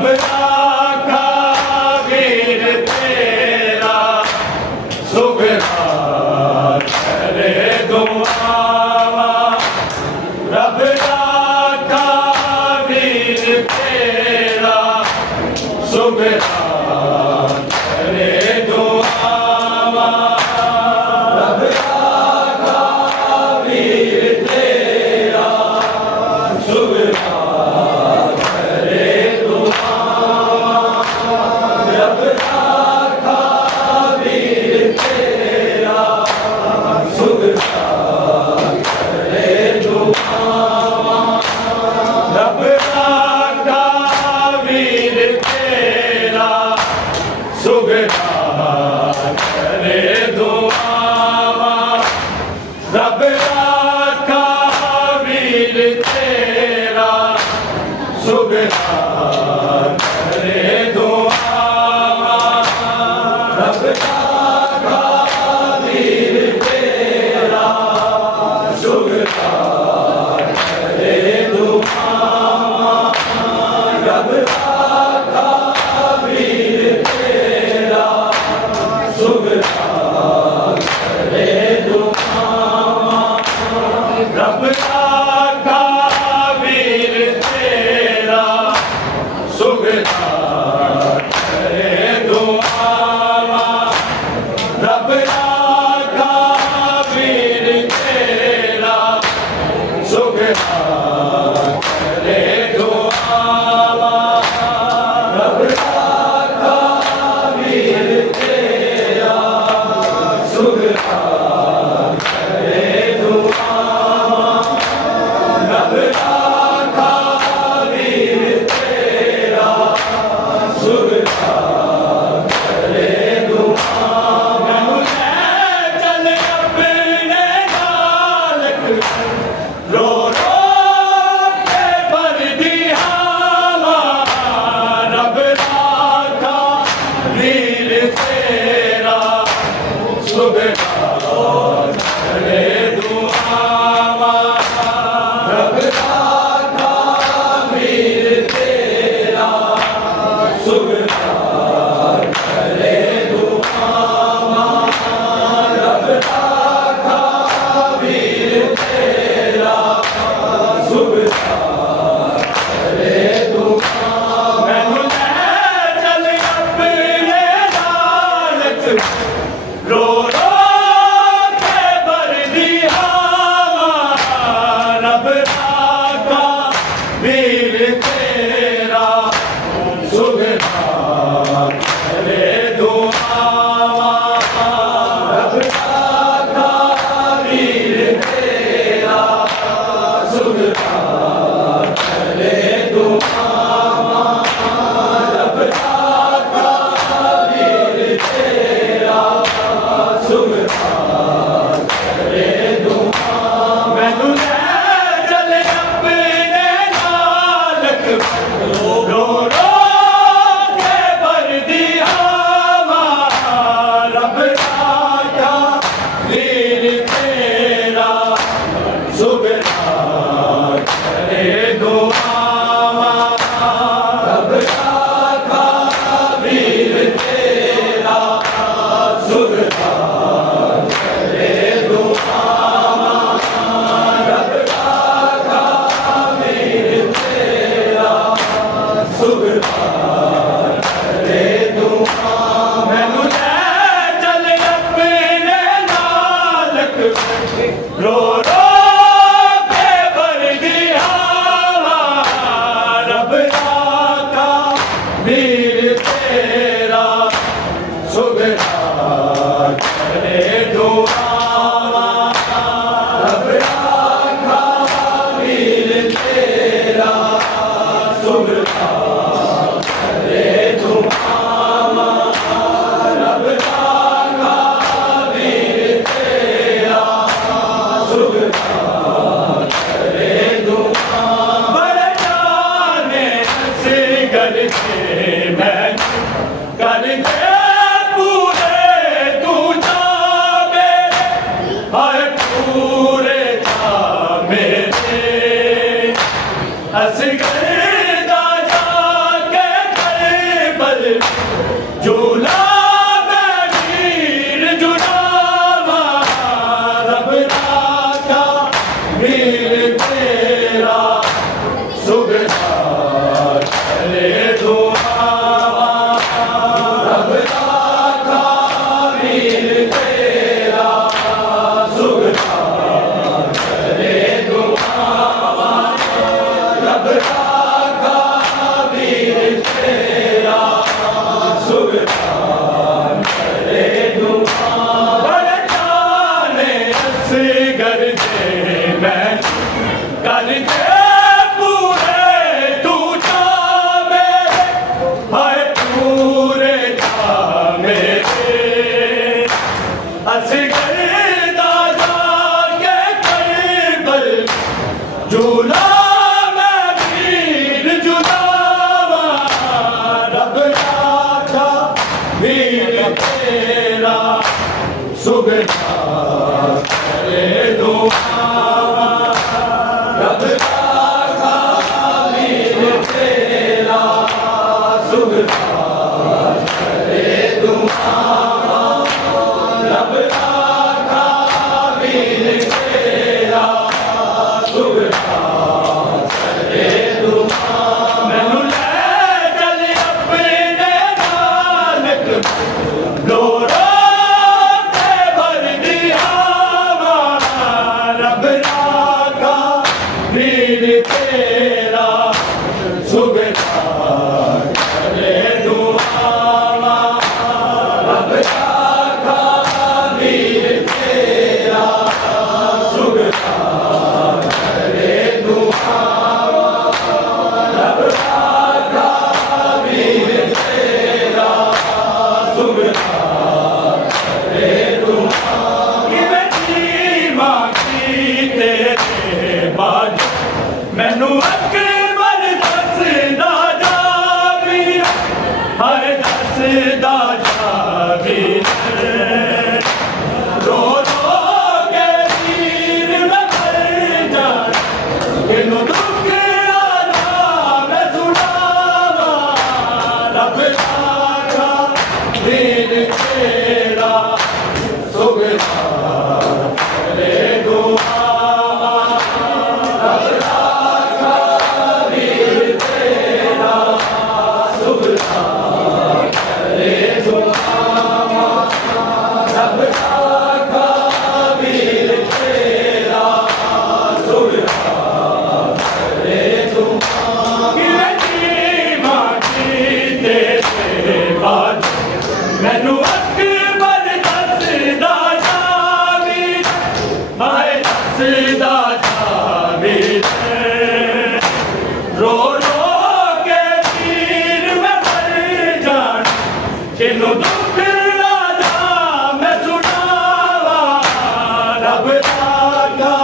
रब राखा वीर तेरा सुगरार करे दुआवा रब राखा वीर तेरा सुगरार करे दुआवा रब राखा वीर तेरा सुगरार करे दुआवा रब राखा वीर तेरा सुगरार करे दुआवा रब राखा वीर तेरा सुगरार करे दुआवा रब राखा वीर तेरा सुगरार करे दुआवा रब राखा वीर तेरा सुगरार करे दुआवा रब राखा वीर तेरा सुगरार करे दुआवा रब राखा वीर तेरा सुगरार करे दुआवा रब राखा वीर तेरा सुगरार करे दुआवा रब राखा वीर तेरा सुगरार करे दुआवा रब राखा वीर तेरा सुगरार करे दुआवा मुझे चल अपने नालक रो रो के भर दिया रब राखा वीर तेरा सुगरार करे दुआवा रब राखा वीर तेरा सुगरार करे दुआवा रब राखा वीर तेरा सुगरार करे दुआवा मैनू ले चल अपने नालक रो रो के भर दिया रब राखा वीर तेरा सुगरार करे दुआवा रब राखा वीर तेरा सुगरार करे दुआवा रब राखा वीर तेरा सुगरार करे दुआवा मैनू ले चल अपने नालक रो रो के भर दिया रब राखा वीर तेरा सुगरार करे दुआवा रब राखा वीर तेरा सुगरार करे दुआवा रब राखा वीर तेरा सुगरार करे दुआवा मैनू ले चल अपने नालक रो रो के भर दिया रब राखा वीर तेरा सुगरार करे दुआवा रब राखा वीर तेरा सुगरार करे दुआवा रब राखा वीर तेरा सुगरार करे दुआवा बड़े जाने से करके मैं करके पूरे तू जा मेरे हर पूरे जा मेरे असगर दा जाके सुगता करे दुआ रब राखा वीर तेरा सुगता करे दुआ रब राखा वीर तेरा सुगता करे दुआ मैनू ले चल अपने नानक लोड़ा तेरा सुगता करे दुआ रब राखा वीर तेरा सुगता करे दुआ रब राखा वीर तेरा सुगता करे दुआ तेरे बाद मैनू अकबर दसदा जावी हर दसदा जावी रो रो के वीर मैं मर जाना किनू दुख आना मैं सुनावा रब राखा वीर तेरा सुगता करे दुआ मैनू अकबर दसदा जावी हाय दसदा जावी रो रो के वीर मैं मर जाना किनू दुख आना मैं सुनावा रब राखा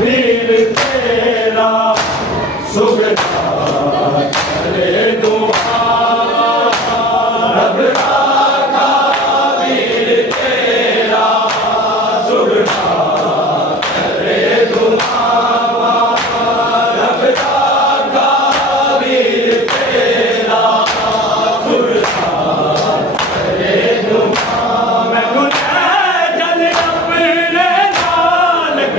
वीर तेरा सुगता करे दुआ रब राखा वीर तेरा सुगता करे दुआ रब राखा वीर तेरा सुगता करे दुआ मैनू ले चल अपने नानक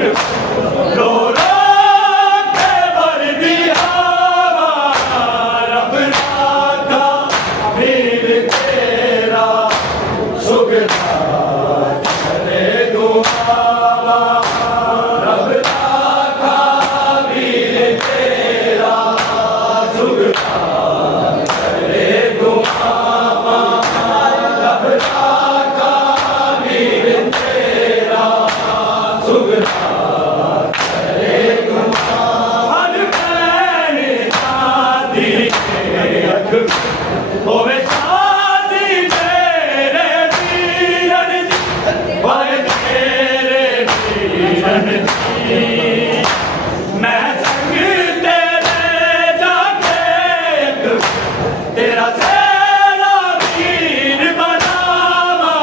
लोड़ा के भर दिया रब राखा वीर तेरा सुगता करे दुआ रब राखा वीर तेरा सुगता करे दुआ रब राखा वीर तेरा सुगता करे दुआ हर पैर शादी के अख होवे शादी मेरे वीरन दी वाहे तेरे वीरन दी मैं संग तेरे जाके तेरा सेना वीर बनावा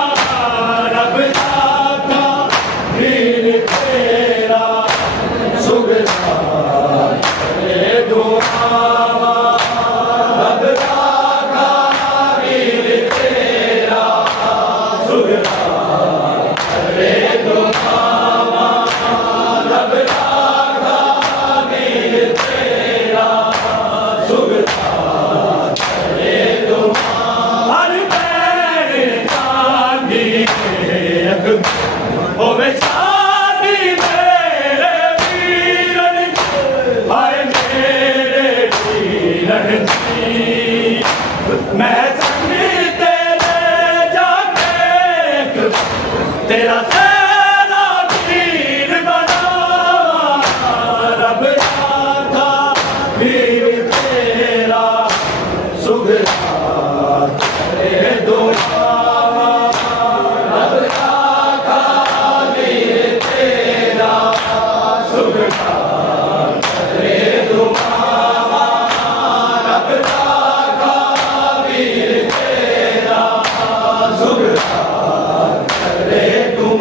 रब राखा वीर तेरा सुगता करे दुआ रब राखा वीर तेरा सुगता करे दुआ रब राखा वीर तेरा सुगता करे दुआ हर पैर चांदी के अग होवे शादी मेरे वीरन हाय मेरे वीरन मैं संग तेरे जाके तेरा सेना वीर बनावा रब राखा वीर तेरा सुगता करे दुआ रब राखा वीर तेरा सुगता करे दुआ रब राखा वीर तेरा सुगता करे दुआ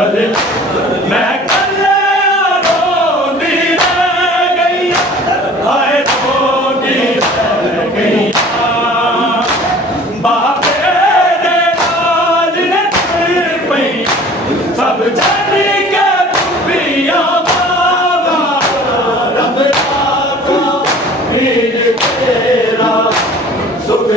मैं कल्ले रोंदी रह गई हाय रोंदी रह गई बापे दे नाल ने फिर पई सब चली के पिया बाबा रब राखा वीर तेरा सुख